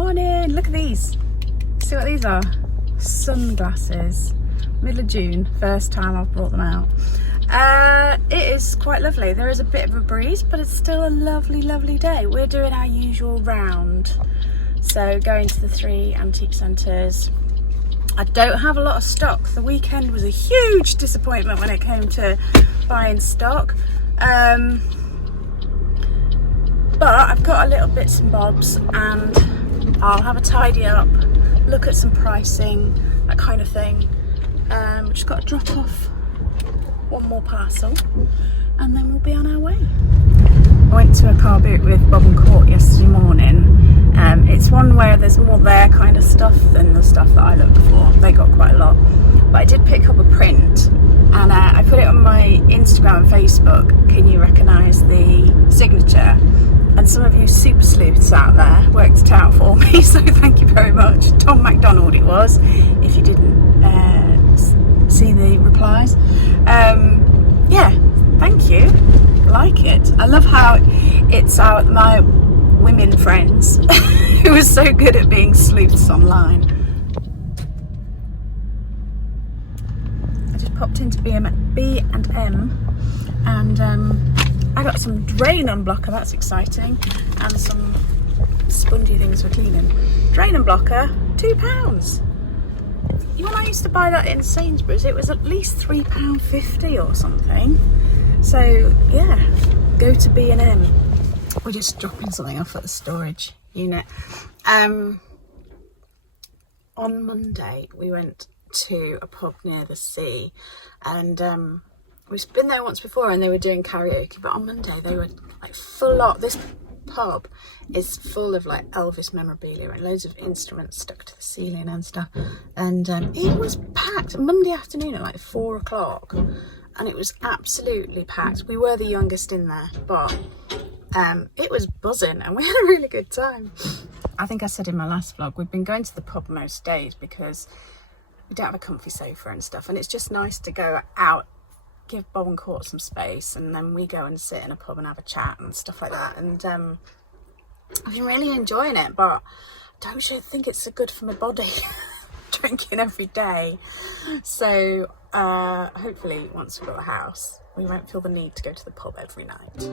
Morning, look at these. See what these are? Sunglasses. Middle of June, first time I've brought them out. It is quite lovely. There is a bit of a breeze, but it's still a lovely day. We're doing our usual round. So going to the 3 antique centres. I don't have a lot of stock. The weekend was a huge disappointment when it came to buying stock. But I've got a little bits and bobs, and I'll have a tidy up, look at some pricing, that kind of thing. Just got to drop off one more parcel and then we'll be on our way. I went to a car boot with Bob and Court yesterday morning. It's one where there's more their kind of stuff than the stuff that I look for. They got quite a lot. But I did pick up a print, and I put it on my Instagram and Facebook. Can you recognise the signature? And some of you super sleuths out there worked it out for me, so thank you very much. Tom MacDonald it was, if you didn't see the replies. Yeah, thank you. Like it. I love how it's my women friends who are so good at being sleuths online. I just popped into B&M and I got some drain unblocker, that's exciting, and some spongy things for cleaning. Drain unblocker, £2. When I used to buy that in Sainsbury's, it was at least £3.50 or something. So yeah, go to B&M. We're just dropping something off at the storage unit. On Monday we went to a pub near the sea, and we've been there once before and they were doing karaoke, but on Monday they were like full on. This pub is full of like Elvis memorabilia and loads of instruments stuck to the ceiling and stuff, and it was packed Monday afternoon at like 4 o'clock, and it was absolutely packed. We were the youngest in there, but it was buzzing and we had a really good time. I think I said in my last vlog, we've been going to the pub most days because we don't have a comfy sofa and stuff, and it's just nice to go out, give Bob and Court some space, and then we go and sit in a pub and have a chat and stuff like that. And I've been really enjoying it, but I don't think it's so good for my body drinking every day. So hopefully once we've got the house, we won't feel the need to go to the pub every night.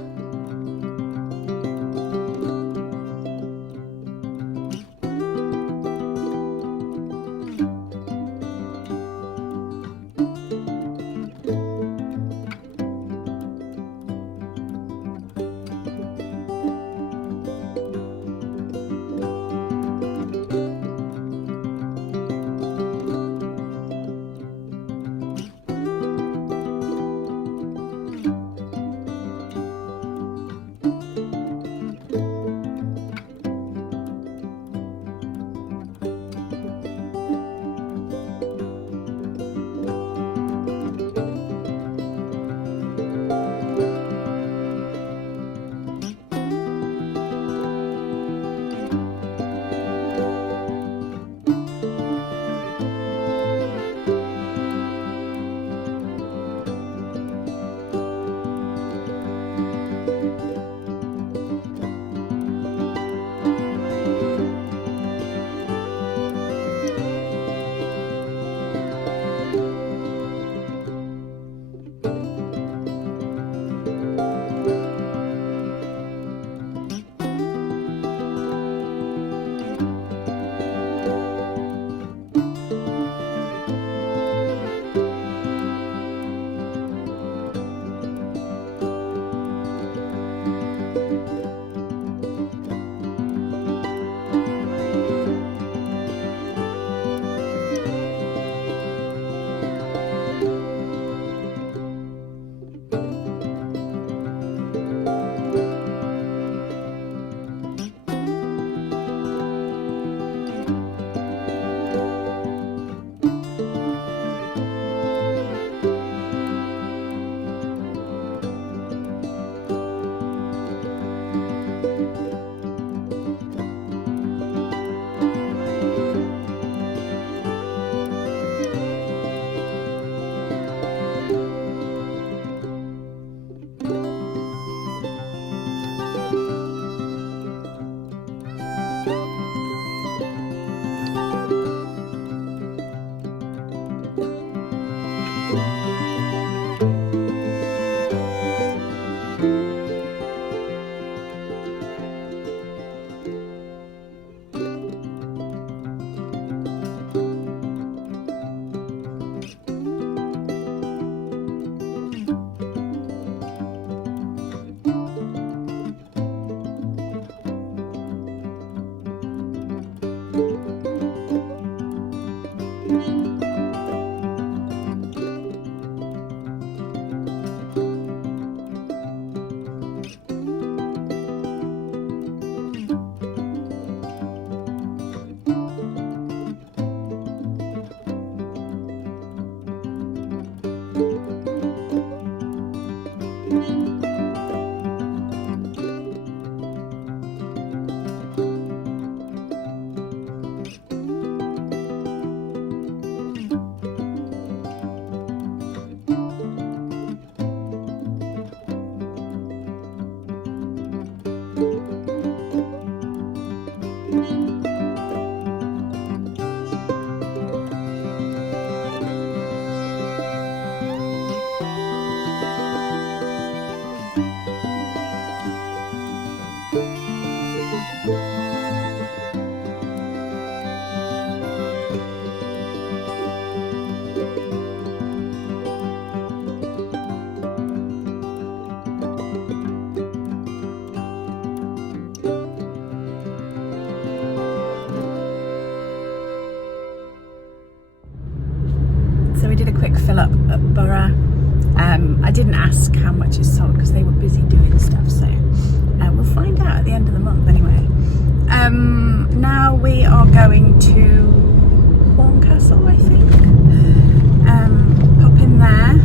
I didn't ask how much is sold because they were busy doing stuff, so we'll find out at the end of the month anyway. Now we are going to Horncastle, I think. Pop in there,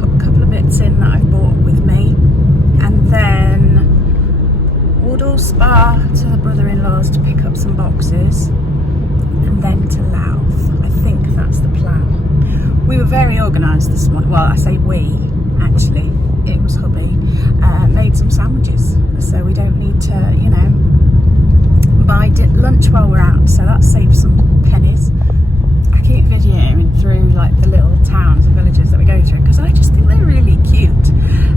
put a couple of bits in that I've bought with me, and then Woodall Spa to the brother-in-law's to pick up some boxes, and then to Louth. I think that's the plan. We were very organised this morning. Well, I say we, actually, it was hubby. Made some sandwiches, so we don't need to, you know, buy lunch while we're out, so that saves some pennies. I keep videoing through like the little towns and villages that we go through because I just think they're really cute,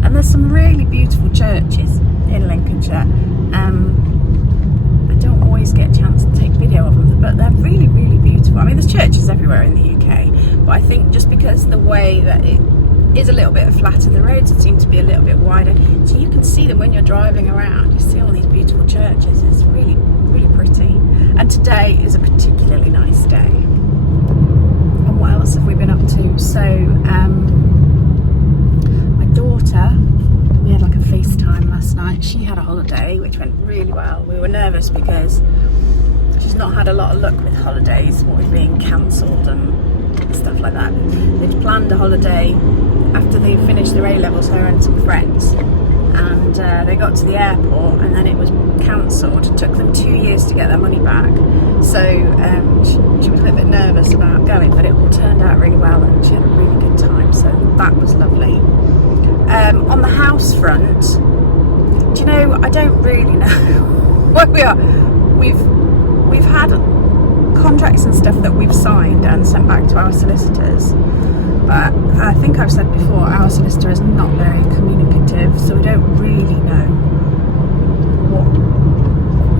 and there's some really beautiful churches in Lincolnshire. I don't always get a chance to take video of them, but they're really, really beautiful. I mean, there's churches everywhere in the UK, but I think just because the way that it is a little bit flatter, the roads seem to be a little bit wider, so you can see them when you're driving around. You see all these beautiful churches. It's really, really pretty. And today is a particularly nice day. And what else have we been up to? So my daughter, we had like a FaceTime last night. She had a holiday which went really well. We were nervous because she's not had a lot of luck with holidays, what with being cancelled and stuff like that. They'd planned a holiday after they finished their A-levels, her and some friends, and they got to the airport and then it was cancelled. It took them 2 years to get their money back, so she was a little bit nervous about going, but it all turned out really well and she had a really good time, so that was lovely. On the house front, do you know, I don't really know where we are. We've had contracts and stuff that we've signed and sent back to our solicitors, but I think I've said before, our solicitor is not very communicative, so we don't really know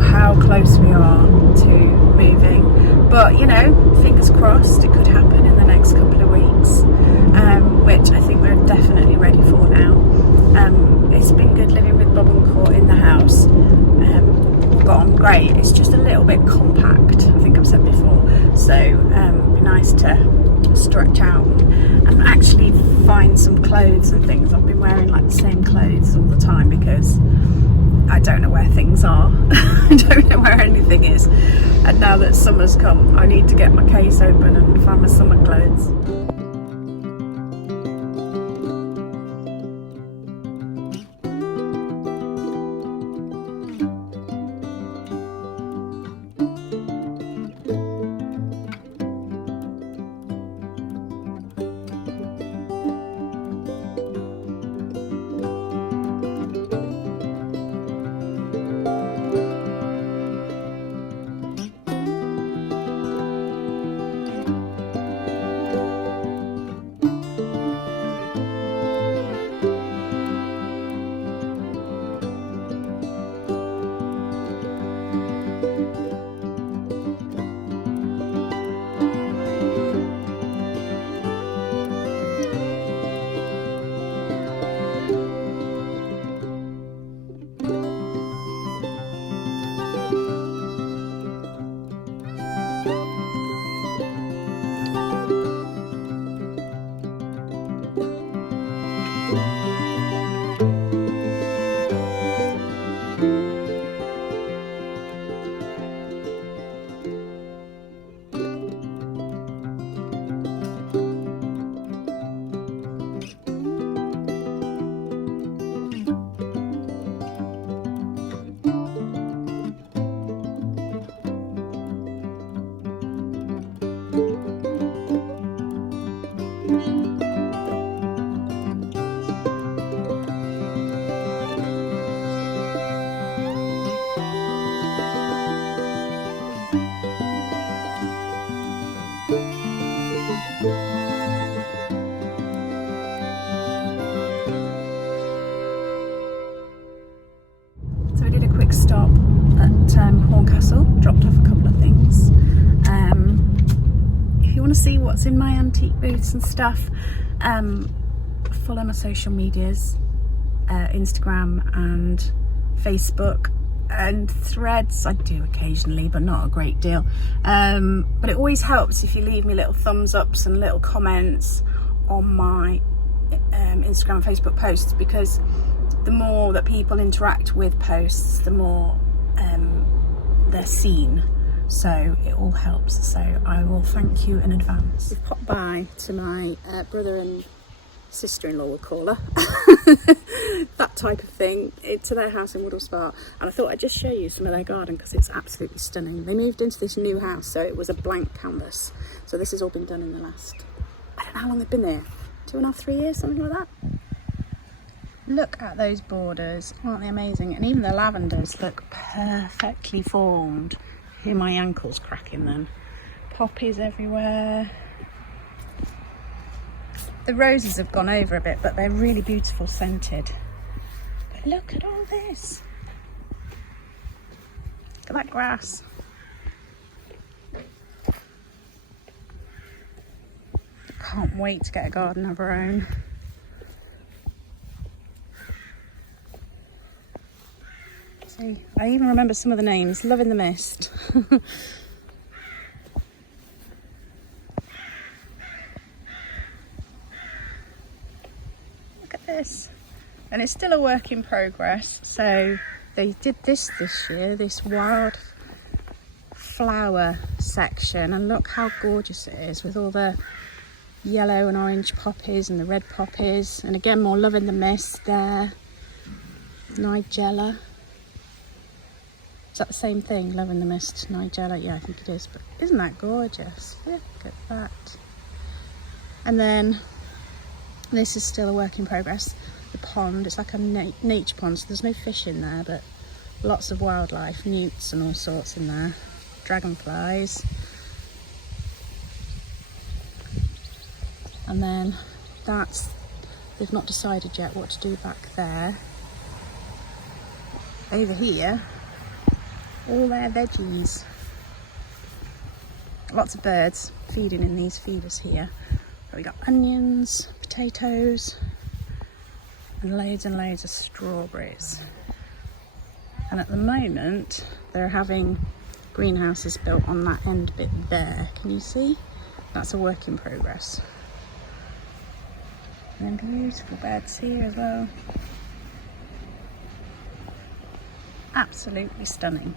how close we are to moving. But you know, fingers crossed, it could happen in the next couple of weeks, which I think we're definitely ready for now. It's been good living with Bob and Court in the house. Got on great. It's just a little bit compact, I think I've said before, so it'd be nice to stretch out and actually find some clothes and things. I've been wearing like the same clothes all the time because I don't know where things are. I don't know where anything is, and now that summer's come, I need to get my case open and find my summer clothes. Stop at Horncastle, dropped off a couple of things. If you want to see what's in my antique booths and stuff, follow my social medias, Instagram and Facebook, and Threads I do occasionally, but not a great deal, but it always helps if you leave me little thumbs ups and little comments on my Instagram and Facebook posts, because the more that people interact with posts, the more they're seen. So it all helps. So I will thank you in advance. We've popped by to my brother and sister-in-law, we'll call her, that type of thing, to their house in Woodall Spa, and I thought I'd just show you some of their garden because it's absolutely stunning. They moved into this new house, so it was a blank canvas. So this has all been done in the last, I don't know how long they've been there, 2.5, 3 years, something like that. Look at those borders, aren't they amazing? And even the lavenders look perfectly formed. Hear my ankles cracking then. Poppies everywhere. The roses have gone over a bit, but they're really beautiful scented. But look at all this. Look at that grass. Can't wait to get a garden of our own. See, I even remember some of the names. Love in the Mist. This, and it's still a work in progress. So they did this year, this wild flower section, and look how gorgeous it is with all the yellow and orange poppies and the red poppies, and again more Love in the Mist there. Nigella, is that the same thing? Love in the Mist, Nigella? Yeah, I think it is. But isn't that gorgeous? Look at that. And then this is still a work in progress. The pond, it's like a nature pond, so there's no fish in there, but lots of wildlife, newts and all sorts in there. Dragonflies. And then they've not decided yet what to do back there. Over here, all their veggies. Lots of birds feeding in these feeders here. We got onions, potatoes, and loads of strawberries. And at the moment, they're having greenhouses built on that end bit there. Can you see? That's a work in progress. And then beautiful beds here as well. Absolutely stunning.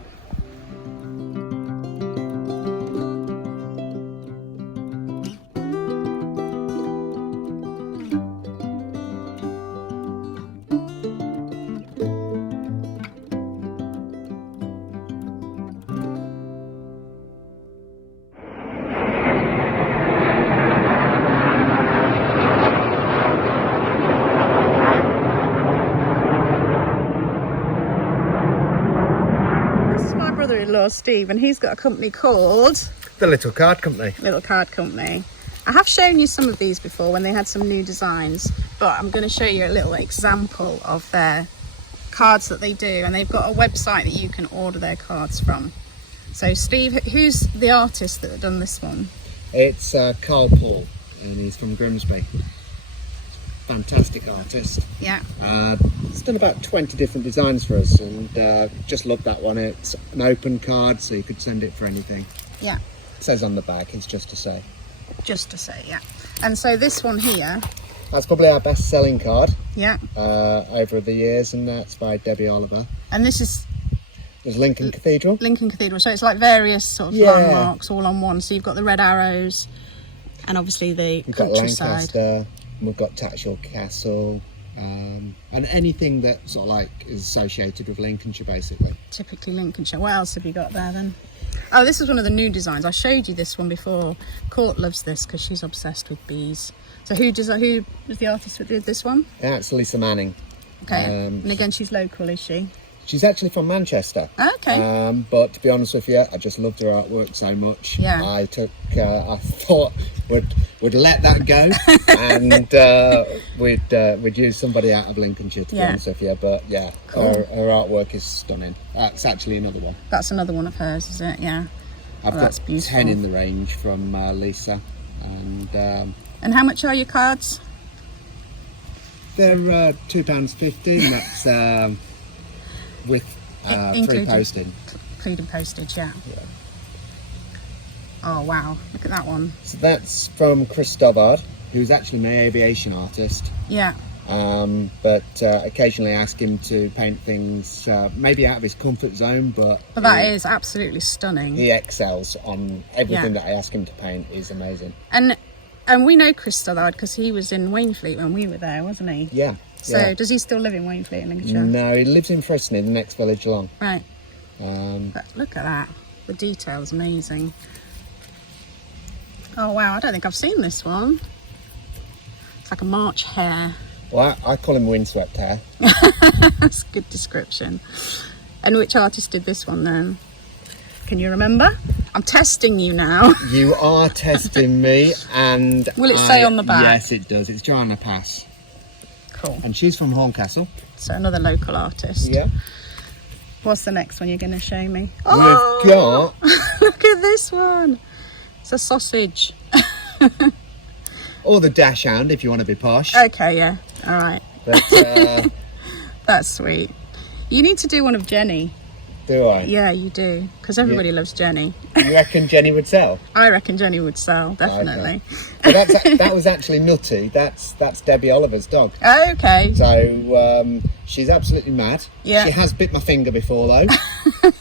Brother-in-law Steve, and he's got a company called The Little Card Company. Little Card Company. I have shown you some of these before when they had some new designs, but I'm going to show you a little example of their cards that they do, and they've got a website that you can order their cards from. So Steve, who's the artist that done this one? It's Carl Paul, and he's from Grimsby. Fantastic artist. Yeah. He's done about 20 different designs for us, and just love that one. It's an open card, so you could send it for anything. Yeah. It says on the back, it's just to say. Just to say, yeah. And so this one here. That's probably our best selling card. Yeah. Over the years, and that's by Debbie Oliver. And this is There's Lincoln Cathedral. Lincoln Cathedral. So it's like various sort of landmarks all on one. So you've got the red arrows, and obviously the We've countryside. got Lancaster. We've got Tatchell Castle, and anything that sort of like is associated with Lincolnshire, basically. Typically Lincolnshire. What else have you got there then? Oh, this is one of the new designs. I showed you this one before. Court loves this because she's obsessed with bees. So who was the artist that did this one? Yeah, it's Lisa Manning. Okay. And again, she's local, is she? She's actually from Manchester. Okay. But to be honest with you, I just loved her artwork so much. Yeah. I thought we'd let that go, and we'd use somebody out of Lincolnshire, to be honest with you. But yeah, cool. her artwork is stunning. That's actually another one. That's another one of hers, is it? Yeah. I've got 10 in the range from Lisa, and how much are your cards? they're £2.50, and that's with free posting. Including postage, yeah. Oh wow, look at that one. So that's from Chris Stoddard. who's actually my aviation artist. Yeah. But occasionally ask him to paint things maybe out of his comfort zone, but that is absolutely stunning. He excels on everything that I ask him to paint. Is amazing. And we know Chris Stothard because he was in Wainfleet when we were there, wasn't he? Yeah. So does he still live in Wainfleet in Lincolnshire? No, he lives in Fresney, the next village along. Right. But look at that. The detail's amazing. Oh wow, I don't think I've seen this one. It's like a March hare. Well, I call him windswept hair. That's a good description. And which artist did this one then? Can you remember? I'm testing you now. You are testing me, and will it say on the back? Yes, it does. It's Joanna Pass. Cool. And she's from Horncastle. So another local artist. Yeah. What's the next one you're going to show me? We've got... Look at this one. It's a sausage. Or the dash hound, if you want to be posh. Okay, yeah. All right. But, that's sweet. You need to do one of Jenny. Do I? Yeah, you do. Because everybody loves Jenny. You reckon Jenny would sell? I reckon Jenny would sell, definitely. Okay. Well, that was actually Nutty. That's Debbie Oliver's dog. Okay. So she's absolutely mad. Yeah. She has bit my finger before though,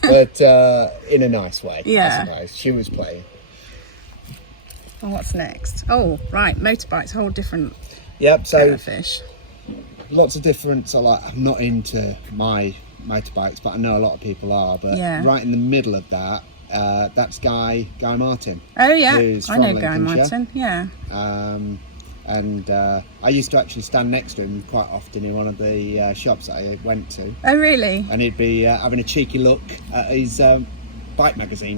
but in a nice way. Yeah. I suppose she was playing. Well, what's next? Oh, right, motorbikes, a whole different Yep. So fish. Lots of different. So like, I'm not into my motorbikes, but I know a lot of people are. But right in the middle of that, that's Guy Martin. Oh yeah, I know Guy Martin. Yeah. And I used to actually stand next to him quite often in one of the shops that I went to. Oh really? And he'd be having a cheeky look at his bike magazine.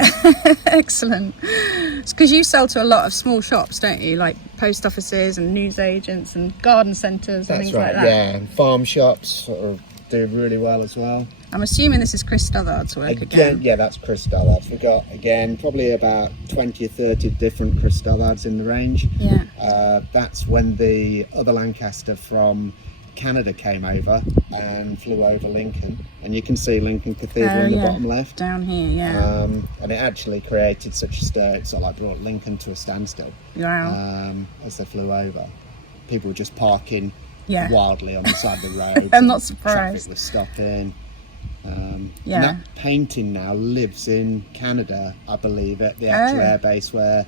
Excellent. It's because you sell to a lot of small shops, don't you? Like post offices and news agents and garden centres and things like that. Yeah, and farm shops sort of do really well as well. I'm assuming this is Chris Stothard's work again. Yeah, that's Chris Stothard. We've got, again, probably about 20 or 30 different Chris Stothards in the range. Yeah. That's when the other Lancaster from Canada came over and flew over Lincoln. And you can see Lincoln Cathedral in the bottom left. Down here, yeah. And it actually created such a stir, it sort of like brought Lincoln to a standstill. Wow. As they flew over. People were just parking wildly on the side of the road. I'm not surprised. Traffic was stopping. And Yeah. that painting now lives in Canada, I believe, at the actual airbase where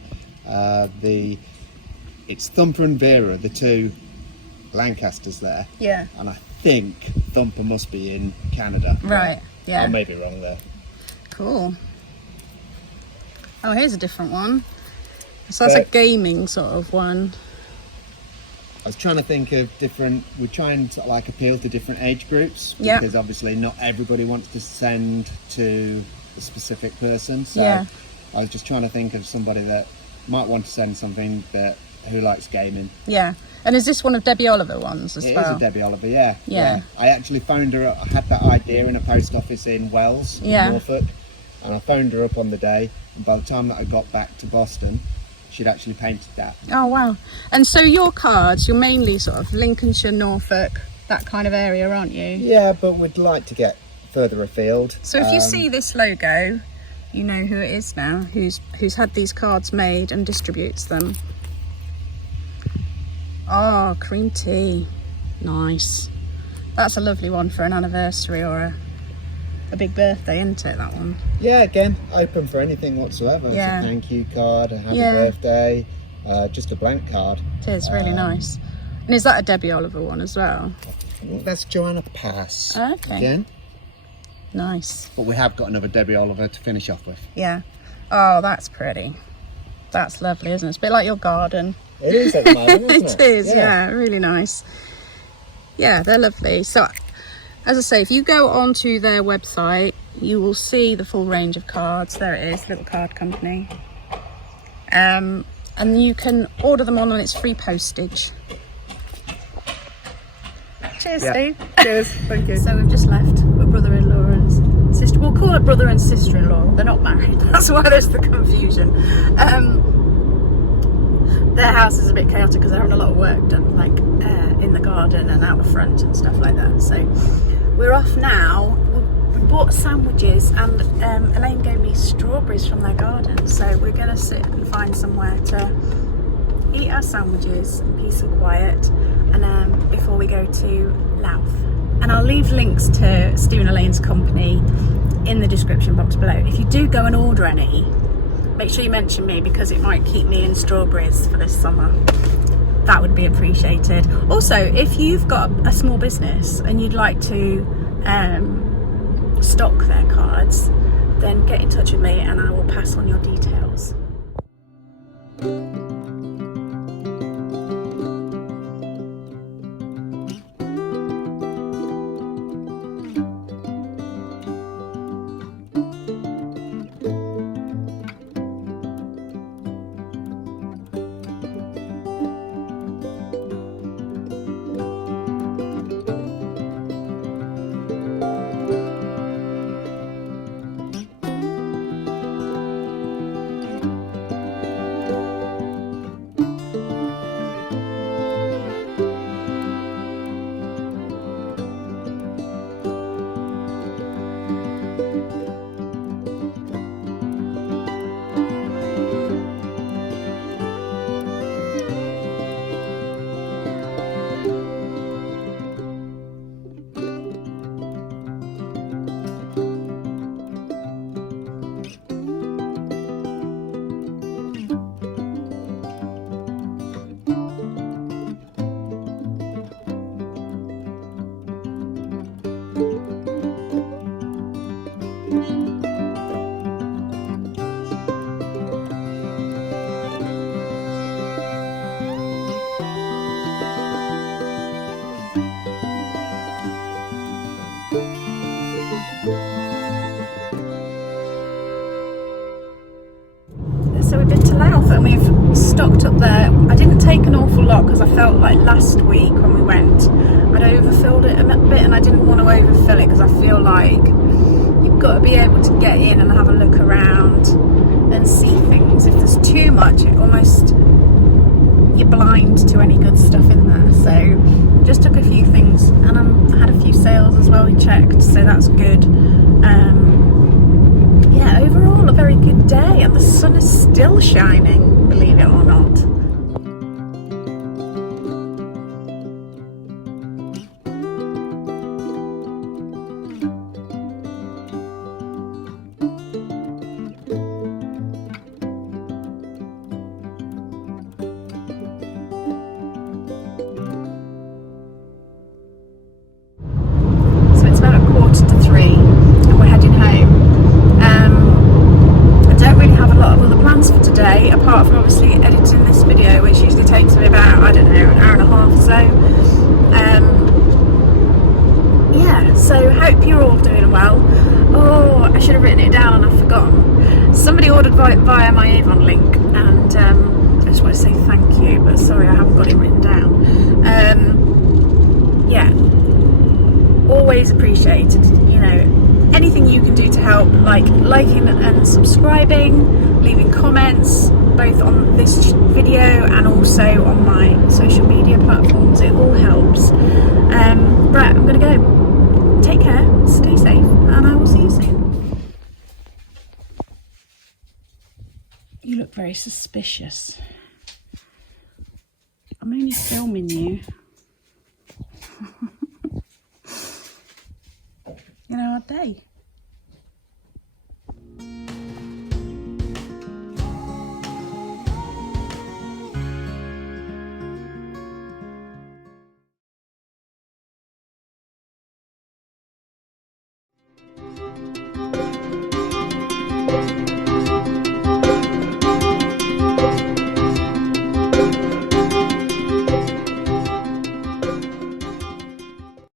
it's Thumper and Vera, the two Lancasters there. Yeah. And I think Thumper must be in Canada. Right. Yeah. I may be wrong there. Cool. Oh, here's a different one. So that's a gaming sort of one. I was trying to think of different, we try and sort of like appeal to different age groups, Yeah. because obviously not everybody wants to send to a specific person. So Yeah. I was just trying to think of somebody that might want to send something who likes gaming. Yeah. And is this one of Debbie Oliver ones as It well? is a Debbie Oliver, yeah. Yeah. I actually phoned her up, I had that idea in a post office in Wells, in Norfolk, and I phoned her up on the day, and by the time that I got back to Boston, she'd actually painted that. Oh wow. And so your cards, you're mainly sort of Lincolnshire, Norfolk, that kind of area, aren't you? Yeah, but we'd like to get further afield. So if you see this logo, you know who it is now, who's had these cards made and distributes them. Oh, cream tea. Nice. That's a lovely one for an anniversary or a big birthday, isn't it, that one? Yeah, again, open for anything whatsoever. Yeah. It's a thank you card, a happy birthday, just a blank card. It is really nice. And is that a Debbie Oliver one as well? That's Joanna Pass. Okay. Again. Nice. But we have got another Debbie Oliver to finish off with. Yeah. Oh, that's pretty. That's lovely, isn't it? It's a bit like your garden. It is at the moment, isn't It is, yeah, really nice. Yeah, they're lovely. So, as I say, if you go onto their website, you will see the full range of cards. There it is, little card company. And you can order them on and it's free postage. Cheers, Steve. Cheers, thank you. So we've just left with brother-in-law and sister. We'll call it brother and sister-in-law. They're not married. That's why there's the confusion. Their house is a bit chaotic because they're having a lot of work done, like in the garden and out the front and stuff like that. So we're off now. We bought sandwiches and Elaine gave me strawberries from their garden. So we're going to sit and find somewhere to eat our sandwiches, peace and quiet, and before we go to Louth. And I'll leave links to Stu and Elaine's company in the description box below. If you do go and order any, make sure you mention me, because it might keep me in strawberries for this summer. That would be appreciated. Also, if you've got a small business and you'd like to stock their cards, then get in touch with me and I will pass on your details. So we've been to Louth and we've stocked up there. I didn't take an awful lot because I felt like last week when we went I'd overfilled it a bit, and I didn't want to overfill it because I feel like you've got to be able to get in and have a look around and see things. If there's too much, it almost, you're blind to any good stuff in there. So just took a few things, and I had a few sales as well, we checked, so that's good. Yeah, overall a very good day, and the sun is still shining, believe it or not. So it's about 2:45 and we're heading home. I don't really have a lot of other plans for today, apart from obviously editing this video, which usually takes me about, I don't know, an hour and a half or so. Yeah, so hope you're all doing well. Oh, I should have written it down and I've forgotten. Somebody ordered via my Avon link, and I just want to say thank you, but sorry I haven't got it written down. Yeah, always appreciated, you know, anything you can do to help, like liking and subscribing, leaving comments, both on this video and also on my social media platforms. It all helps. Right, I'm gonna go. Take care, stay safe, and I will see you soon. You look very suspicious. I'm only filming you. You know, our day.